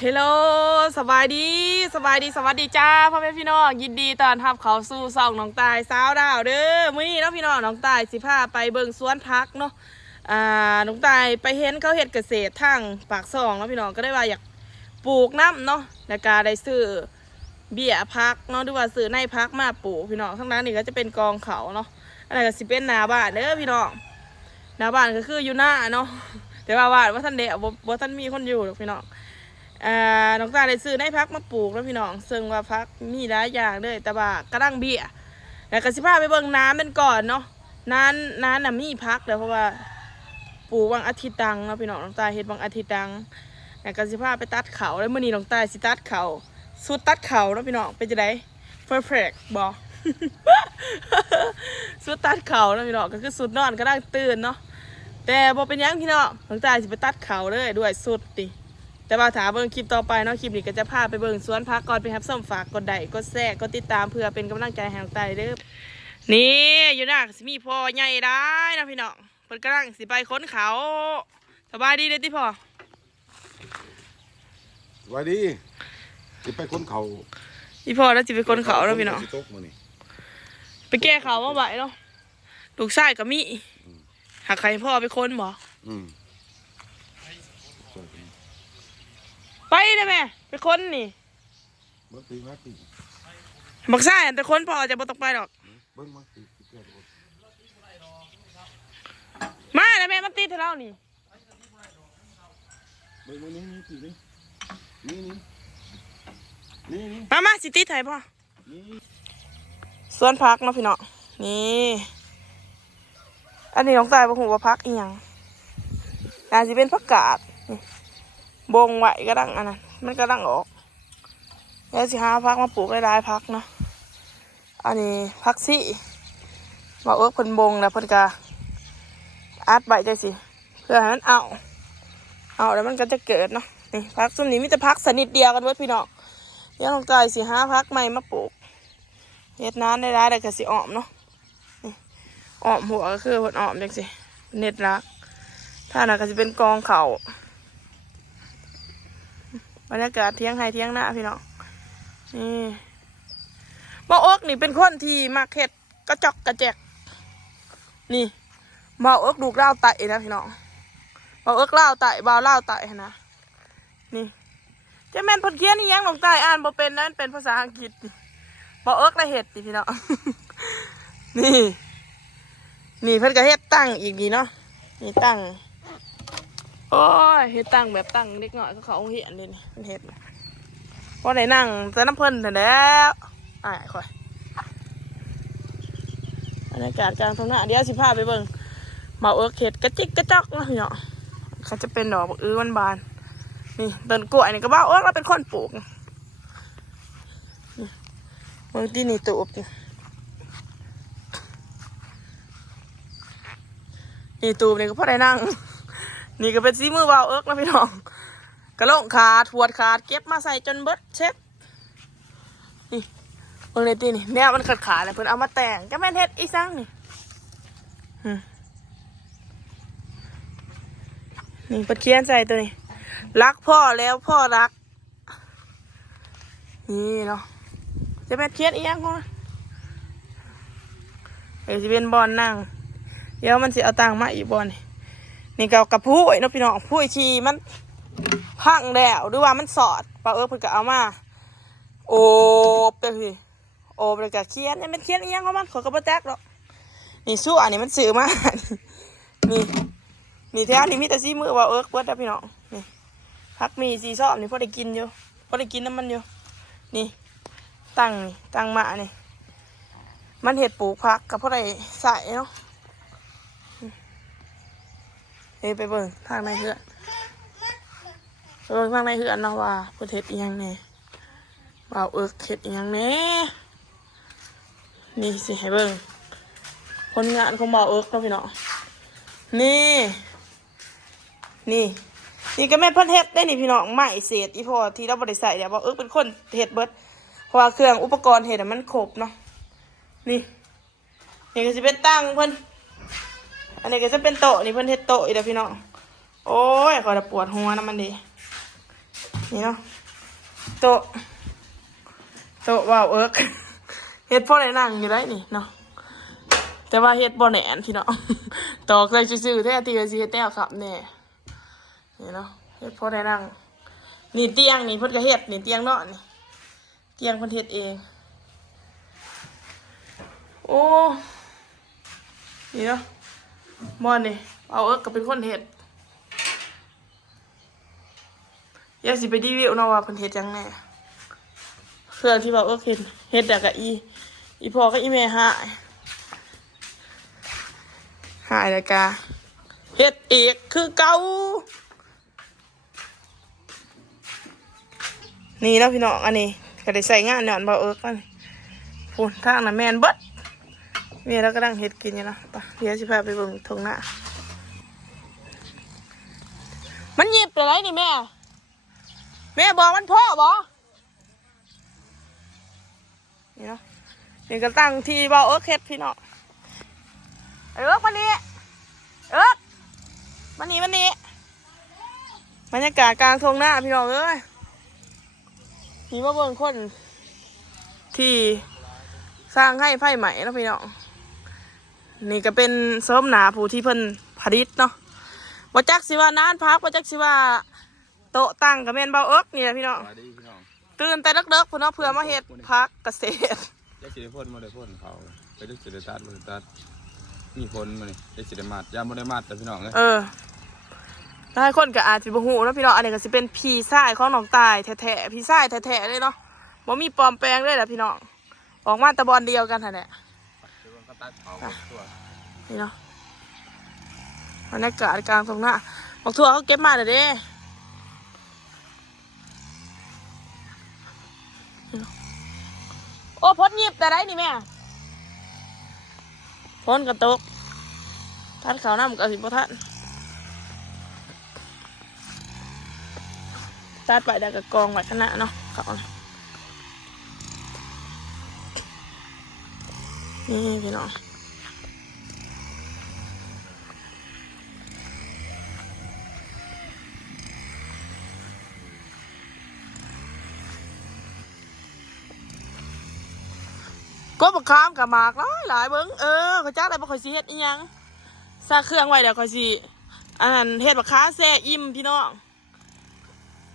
เฮลโลสบายดีสวัสดีจ้าพ่อแม่พี่น้องยินดีต้อนรับเขาสู่ช่องน้องตายสาวดาวเด้อมื้อนี้เนาะพี่น้องน้องตายสิพาไปเบิ่งสวนผักเนาะน้องตายไปเห็นเขาเฮ็ดเกษตรทางปากซองเนาะพี่น้องก็ได้ว่าอยากปลูกน้ำเนาะแล้วก็ได้ซื้อเบี้ยผักเนาะหรือว่าซื้อในผักมาปลูกพี่น้องข้างนั้นนี่ก็จะเป็นกองเขาเนาะอันนั้นก็สิเป็นหน้าบ้านเด้อพี่น้องหน้าบ้านก็คืออยู่หน้าเนาะแต่ว่าว่าท่านเดะบ่ท่านมีคนอยู่หรอกพี่น้องน้องตาได้ซื้อในพักมาปลูกแล้วพี่น้องซึ่งว่าพักมีหลายอย่างเลยแต่ว่ากระดังเบี้ยแล้วก็สิพาไปเบิ่งน้ำเป็นก่อนเนาะน้ำน่ะมีพักแล้วเพราะว่าปลูกบางอาทิตย์ดังเนาะพี่น้องน้องตาเฮ็ดบางอาทิตย์ดังแล้วก็สิพาไปตัดเขาแล้วมื้อนี้น้องตาสิตัดเขาสุดตัดเขาเนาะพี่น้องเป็นจังได๋เพอร์เฟกต์บ่ สุดตัดเขาเนาะพี่น้องก็คือสุดนอนกระดังตื่นเนาะแต่บ่เป็นยังพี่น้องน้องตาสิไปตัดเขาเลยด้วยสุดติแต่ว่าถามเบิ่งคลิปต่อไปเนาะคลิปนี้ก็จะพาไปเบิ่งสวนผักก่อนไปครับส้มฝากกดไลค์กดแชร์กดติดตามเพื่อเป็นกำลังใจให้น้องตายเด้อนี่อยู่หน้าสิมีพ่อใหญ่ได้นะพี่น้องเพิ่นกำลังสิไปค้นเขาสบายดีเด้อติพ่อสวัสดีสิไปค้นเขาพี่พ่อแล้วสิไปค้นเขาเนาะพี่น้องไปแก้เขามาบ่ายเนาะลูกชายก็มีหากใครพ่อไปค้นบ่ไปได้ไหมไปค้นนี่บักซ่าไปค้นพอจะบ่ต้องไปหรอกมาได้ไหมมันติดเท่านี่มาสิติดไทยพ่อสวนพักเนาะพี่เนาะนี่อันนี้ของตายบ่ฮู้ว่าพักอีหยังน่าสิเป็นผักกาดบงไหวก็ดังอันนั้นมันก็ดังออกแล้วสิหาพักมาปลูกหลายๆพักเนาะอันนี้พักซี่มาเพิ่นบงแล้วเพิ่นก็อัดใบจังสิเพื่อให้มันเอาแล้วมันก็จะเกิดเนาะนี่พักส่วนนี้มีแต่พักสนิทเดียวกันเว้ยพี่น้องเดี๋ยวลงใจสิหาพักใหม่มาปลูกเฮ็ดน้ำได้แล้วก็สิอ้อมเนาะนี่อ้อมหัวก็คือเพิ่นอ้อมจังสิเน็ตรักถ้าน่ะก็สิเป็นกองเขาบรรยากาศเที่ยงไฮเที่ยงหน้าพี่น้องนี่บ่าวอกนี่เป็นคนที่มักเฮ็ดกระจอกกระแจกนี่บ่าวอกลูกเล่าไต่นะพี่น้องบ่าวอกเล่าไต่บ่าวเล่าไต่นะนี่จะแม่นเพิ่นเขียนอีหยังลงใต้อ่านบ่เป็นนั่นเป็นภาษาอังกฤษนี่บ่าวอกได้เฮ็ดนี่พี่น้อง นี่เพิ่นก็เฮ็ดตั้งอีกดีเนาะนี่ตั้งโอ้ยเฮ็ดตั้งแบบตั้งเด็กน้อยเขาเห็นเลยนี่มันเฮ็ดพอได้นั่งแต่น้ำเพิ่นแต่แล้วค่อยบรรยากาศกลางทุ่งนาเดี๋ยวสิพาไปเบิ่งเมาเฮ็ดกระจิกกระจอกนะพี่เนาะเขาจะเป็นดอกบานนี่ต้นกล้วยนี่ก็บ่าวเราเป็นคนปลูกนี่เบิ่งที่นี่ตูบนี่ตูบนี่ก็พอได้นั่งนี่ก็เป็นสีมือบ่าวนะพี่น้องกระโหลกขาดหัวขาดเก็บมาใส่จนเบิดเช็ดนี่เบิ่งเลยตีนี่แม่มันขาดเลยเพิ่นเอามาแต่งก็แม่นเฮ็ดอีสังนี่นี่เพิ่นเขียนใส่ตัวนี้รักพ่อแล้วพ่อรักนี่เนาะจะเป็นเขียนอีหยังของมันจะเป็นบอลนั่งเดี๋ยวมันสิเอาตังมาอีกบอลนี่ก็กับผู้เนาะพี่น้องผู้ชีมันพังแล้วหรือว่ามันสอดเปล่าเพิ่นก็เอามาโอบเด้อพี่โอบเลยก็เขียนนี่มันเขียนอีหยังของมันขอยก็บ่แจ๊กหรอกนี่สู้อันนี้มันซื้อมานี่แท้นี่มีแต่สีมือว่าเบิดแล้วพี่น้องนี่พักมีสีซ้อมนี่พอได้กินอยู่พอได้กินน้ำมันอยู่นี่ตั้งมานี่มันเห็ดปลูกผักกับพอได้ใส่เนาะไปเบิ่งทางในเฮือนทางในเฮือนเนาะว่าเพิ่นเฮ็ดอีหยังแน่ว่าเฮ็ดอีหยังแน่นี่สิให้เบิ่งผลงานของบ่าวเนาะพี่น้องนี่ก็แม่นเพิ่นเฮ็ดได้นี่พี่น้องไม้เศษอีพอที่เราบ่ได้ใส่เดี๋ยวบ่าวเป็นคนเฮ็ดเบิดเพราะว่าเครื่องอุปกรณ์เฮ็ดมันครบเนาะนี่ก็สิเป็นตั้งเพิ่นอันนี้ก็จะเป็นโต๊ะนี่เพิ่นเฮ็ดโต๊ะอีกแล้วพี่น้องโอ้ยขอจะปวดหัวนะมันดิ นี่เนาะโต๊ะว่าวเอิร์ก เฮ็ดพ่อได้นั่งอยู่ได้นี่เนาะแต่ว่าเฮ็ดบ่แหนนพี่เนาะ ตอกใส่ซื่อๆแท้ที่ว่าสิเฮ็ดแนวครับแน่นี่เนาะเฮ็ดพ่อได้นั่งนี่เตียงนี่เพิ่นก็เฮ็ดนี่เตียงเนาะนี่เตียงเพิ่นเฮ็ดเองโอ้นี่เนาะมอนนี่เอาเอิร์กก็เป็นคนเฮ็ดอยากสิไปรีวิวเนาะว่าเพิ่นเฮ็ดจังแน่เครื่องที่ว่าเอิร์กเฮ็ดแต่ก็อีพ่อก็อีแม่หายแล้วกะเฮ็ดอีกคือเก่านี่แล้วพี่น้องอันนี้ก็ได้ใส่งานเนี่ยอันเบาเอิร์กอันนี้พูนทางน่ะแมนเบิดเมียแล้วก็นั่งเฮ็ดกินอยู่นะปะเดี๋ยวสิพาไปเบิ่งทงหน้ามันหยิบอะไรนี่แม่บอกมันพ่อบ่นี่เนาะนี่ก็ตั้งที่เบาเอิร์กเฮ็ดพี่น้องเอิร์กมานี่เอิร์กมานี่บรรยากาศกลางทงหน้าพี่น้องเอ้ยนี่มาเบิ่งคนที่สร้างให้ไฟใหม่แล้วพี่น้องนี่ก็เป็นซ้อมหนาผู้ที่เพิ่นผลิตเนาะบ่จักสิว่านานพักบ่จักสิว่าโต๊ะตั้งกับแม่นเบาเอิร์กนี่แหละพี่น้องตื่นแต่เด็กๆพุ่นเนาะเพื่อมาเฮ็ดพักเกษตรจะสิได้พ่นบ่ได้พ่นเขาไปได้สิได้ตัดบ่ได้ตัดมีพ่นมานี่ได้สิได้มัดยามบ่ได้มัดแต่พี่น้องเอ้ยหลายคนก็อาจสิบ่ฮู้เนาะพี่น้องอันนี้ก็สิเป็นพี่ชายของน้องตายแท้ๆพี่ชายแท้ๆเลยเนาะบ่มีปลอมแปลงเลยล่ะพี่น้องออกมาตะบอนเดียวกันหั่นแหละนี่เนาะบรรยากาศกลางตรงหน้าบอกทั่วเขาเก็บมาเด้โอ้พ้นหยิบแต่ไรนี่แม่พ้นกระตุกทัดเขาน้ำกับสิบทัดตัดไปได้กับกองไว้ขนาดเนาะเขานี่พี่น้องก็บักขามกับหมากหลายเบิ้งเขาจ้าอะไรบ่ค่อยสิเฮ็ดอีหยังซาเครื่องไว้เดี๋ยวค่อยสิอันนั้นเฮ็ดบักขามแซ่อิ่มพี่น้อง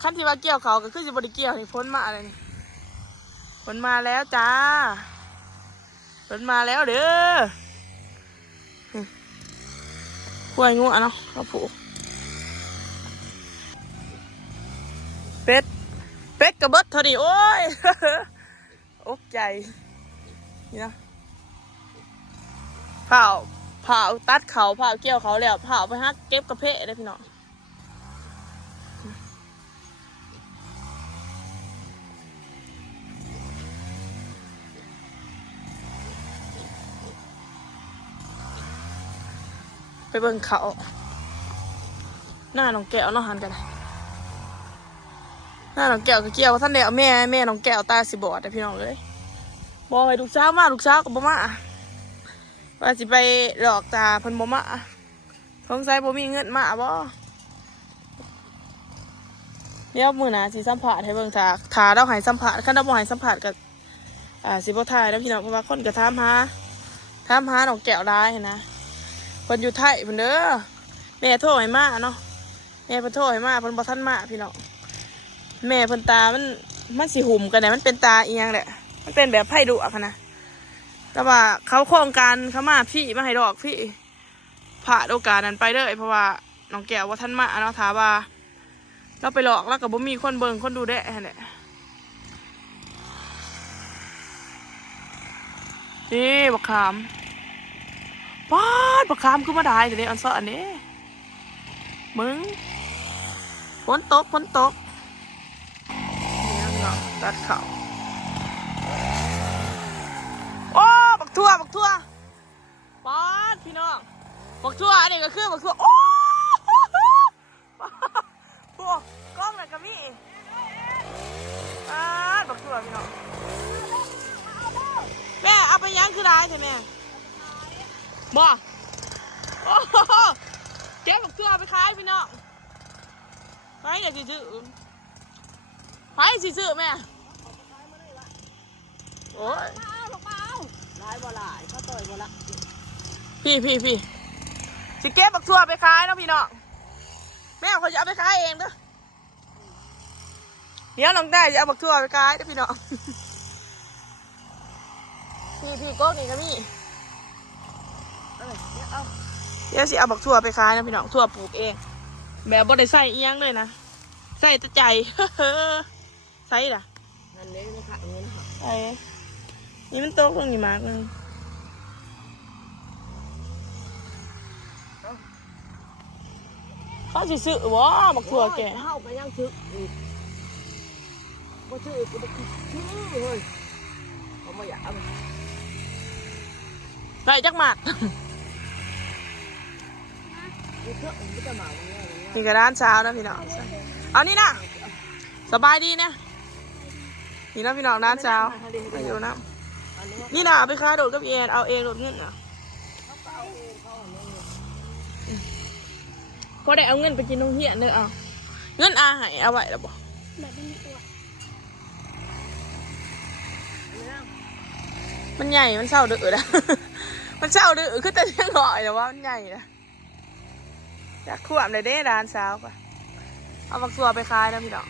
ขั้นที่ว่าเกี่ยวเขาก็คือสิบ่ได้เกี่ยวนี่พ้นมาอะไรนี่พ้นมาแล้วจ้าพ้นมาแล้วเด้อห่วยงัวเนาะเขาผูกเป็ดกระเบิดเท่านี้โอ้ย อกใจนี่นะเผาตัดเขาเผาเกี่ยวเขาแล้วเผาไปฮักเก็บกระเพาะได้พี่น้องไปเบิ่งเขาหน้าน้องแก้วเนาะหันกันหน้าน้องแก้วก็เกี่ยวท่านเดียวแม่น้องแก้วตาสิบอดแต่พี่น้องเลยบอกให้ลูกสาวมาลูกสาวกับบ่มาว่าสิไปหลอกตาเพิ่นบ่มาสงสัยบ่มีเงินมาบ่เดี๋ยวมื้อหน้าสิสัมภาษณ์ให้เบิ่งถ้าเราให้สัมภาษณ์คันเราบ่ให้สัมภาษณ์ก็สิบ่ถ่ายแล้วพี่น้องเพราะว่าคนก็ถามหาน้องแก้วหลายนะเพิ่นอยู่ไทยเพิ่นเด้อแม่โทรให้มาเนาะแม่เพิ่นโทรให้มาเพิ่นบ่ทันมาพี่น้องแม่เพิ่นตามันสิหุ่มกันเนี่ยมันเป็นตาอีหยังแหละมันเป็นแบบไผ่ดุอะนะแต่ว่าเขาโครงการเขามาพี่มาให้ดอกพี่ผ่าโอกาสนั้นไปเลยเพราะว่าน้องแก้วว่าท่านมาเนาะถามว่าเราไปหลอกแล้วกับบ่มีคนเบิ่งคนดูได้แหละนี่บักขามป้าบักขามคือมาได้แต่เนี่ยอันซ้อนนี้มึงฝนตกนี่นะตัดเขาโอ้บักทั่วป๊าดพี่น้องบักทั่วอันนี้ก็คือบักทั่วโอ้พวกกล้องไหนกะมี่ป๊าดบักทั่วพี่น้องแม่เอาไปย่างคือได้ใช่ไหมบ่โอ้เจ๊บักทั่วไปขายพี่น้องไปเดี๋ยวซื้อ ไปสิซื้อแม่โอ้ย เอาลูกมาเอาหลายบ่หลายเขาต่อยบ่ละ พี่สิเก็บบักทั่วไปขายเนาะพี่น้องแม่เขาจะเอาไปขายเองเด้อเดี๋ยวน้องได้จะเอาบักทั่วไปขายเด้อพี่น้องพี่โก๊กนี่ก็มี เอา เดี๋ยวสิเอาบักทั่วไปขายนะพี่น้องทั่วปลูกเองแบบบ่ได้ใส่อีหยังเลยนะใส่แต่ใจ ใส่ล่ะ นั่นเลยนะคะอย่างนี้นะคะ ไอ้นี่มันโตกลงนี่มากเลยเขาสิซื้อวะบักทั่วแก เฮาก็ยังซื้ออีกบ่ซื้ออีกก็บ่ซื้อเฮ้ยเขาบ่อยากเอา ใส่จักหมาก อีกเถอะมันจะมาวันนี้ นี่ก็ร้านเช้านะพี่น้องเอานี่นะสบายดีนะนี่นะพี่น้องร้านเช้าอายุนะนี่นะเอาไปค้าโดดกับเอ็นเอาเองโดดเงินนะพอได้เอาเงินไปกินนมเฮียนเนอะเอาเงินอาหายเอาไว้แล้วบอก แบบนี้ตัว มันใหญ่มันเศร้าดื้อนะ มันเศร้าดื้อคือแต่ยังหน่อยแต่ว่ามันใหญ่นะอยากขวบเลยเด้ร้านเช้าปะเอาบักซัวไปขายนะพี่น้อง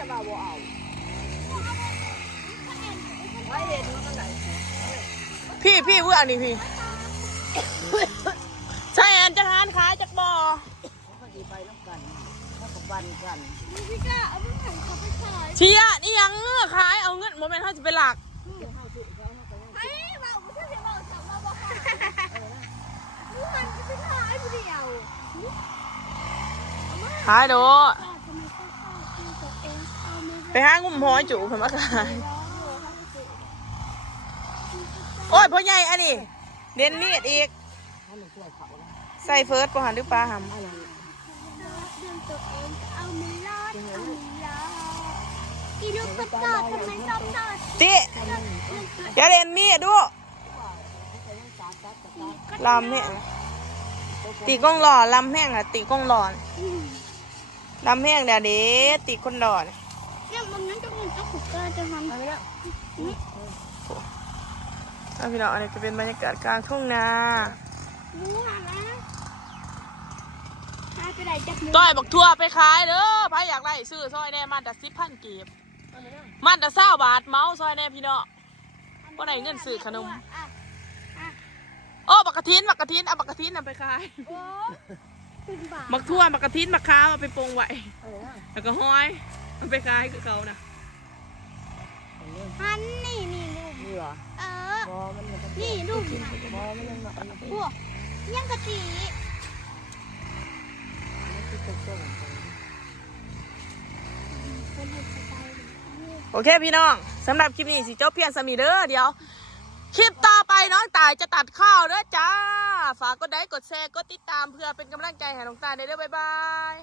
จะมาบ่เอาไว้เห็นมันไหน พี่เพื่อนนี่พี่ ใช่อันจะทานขายจากบ่อ เขาดีไปน้ำกันเขากับบันกัน พี่ก้าเอาไปขายเขาไปขาย เชียนี่ยังขายเอาเงินโมเมนต์เขาจะเป็นหลัก ไอ้บอกไม่ใช่บอกสาวบอกขายนี่มันจะไปขายผู้เดียว ขายโด ป้าทำไมต้องขายกินตัวเองเอาไม่ ไปห้างงุ่มหอยจูผมมาขายโอ้ยพ่อใหญ่อันนี้เด่นมีดอีก เขาเลยช่วยเขานะ ใส่เฟิร์สปหันหรือปลาห อะไร เดือนตัวเองเอาไม่รอดเอาไม่รอดอีลูกกระจอกทำไมชอบตอด ำติอย่าเด่นมีดดูลำแห้งตีกล้องหล่อลำแห้งอะตีกล้องหล่อนลำแห้งเดี๋ยวเด็ดตีคนหล่อเนี่ย เนี่ยมันนั่นจะเป็นเจ้าขุกเกอร์จะทำ เอาไปแล้ว เอาพี่น้องอันนี้จะเป็นบรรยากาศกลางทุ่งนา รู้นะหาจะได้จับมือ ต้อยบอกทั่วไปขายเด้อใครอยากได้ซื้อซอยแน่มันแต่10,000กีบมันแต่20 บาทเมาซอยแน่พี่น้องก็ได้เงินซื้อขนมโอ้บักกะทินเอาบักกะทินนำไปขาย โอ้เป็นบาท บักทั่วบักกะทินบักค้ามาไปปรุงไว้ เอาไปแล้ว แล้วก็ห้อยมันไปขายคือเขานะ ฮันนี่ลูก นี่เหรอ เออ บอมันยัง นี่ลูก บอมันยังหนักอยู่ พวกยังกะจี ที่ตกต้น โอเคพี่น้องสำหรับคลิปนี้สิจบเพียงสมีเด้อเดี๋ยวคลิปต่อไปน้องตายจะตัดข้าวเด้อจ้าฝากกดไลค์กดแชร์กดติดตามเพื่อเป็นกำลังใจให้น้องตายได้เด้อบ๊ายบาย